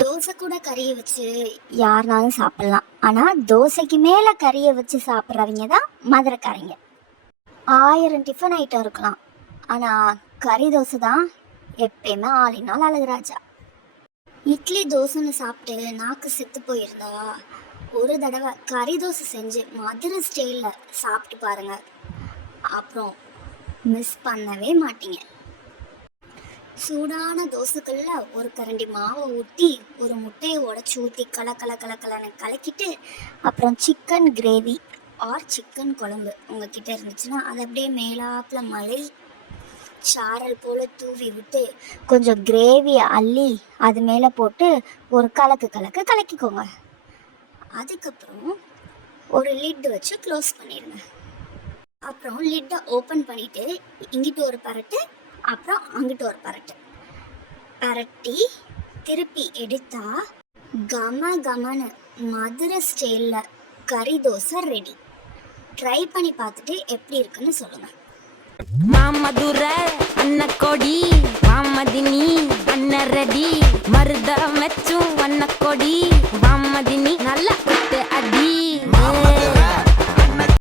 தோசை கூட கறியை வச்சு யாருனாலும் சாப்பிட்லாம். ஆனால் தோசைக்கு மேலே கறியை வச்சு சாப்பிட்றவங்க தான் மதுரைக்காரங்க. 1000 டிஃபன் ஐட்டம் இருக்கலாம், ஆனால் கறி தோசை தான் எப்பயுமே ஆளினால் அழகுராஜா. இட்லி தோசைன்னு சாப்பிட்டு நாக்கு செத்து போயிருந்தா ஒரு தடவை கறி தோசை செஞ்சு மதுரை ஸ்டைலில் சாப்பிட்டு பாருங்க, அப்புறம் மிஸ் பண்ணவே மாட்டீங்க. சூடான தோசைக்கல்ல ஒரு கரண்டி மாவை ஊற்றி ஒரு முட்டையை உடச்சி ஊற்றி கலன்னு கலக்கிட்டு, அப்புறம் சிக்கன் கிரேவி ஆர் சிக்கன் குழம்பு உங்ககிட்ட இருந்துச்சுன்னா அதை அப்படியே மேலாப்பில் மலை சாரல் போல் தூவி விட்டு கொஞ்சம் கிரேவியை அள்ளி அது மேலே போட்டு ஒரு கலக்கிக்கோங்க. அதுக்கப்புறம் ஒரு லிட் வச்சு க்ளோஸ் பண்ணிடுங்க. அப்புறம் லிட்டை ஓப்பன் பண்ணிவிட்டு இங்கிட்டு ஒரு பரட்டு அப்புறம் அங்கிட்டு ஒரு பரட்டி திருப்பி எடுத்தா கமன்னு மதுரை ஸ்டைலில் கறி தோசை ரெடி. ட்ரை பண்ணி பார்த்துட்டு எப்படி இருக்குன்னு சொல்லுங்கள். மாமதுரை அன்னக்கொடி வாமதினி அன்னரடி மருத மெச்சும் வண்ணக்கொடி வாமதினி நல்ல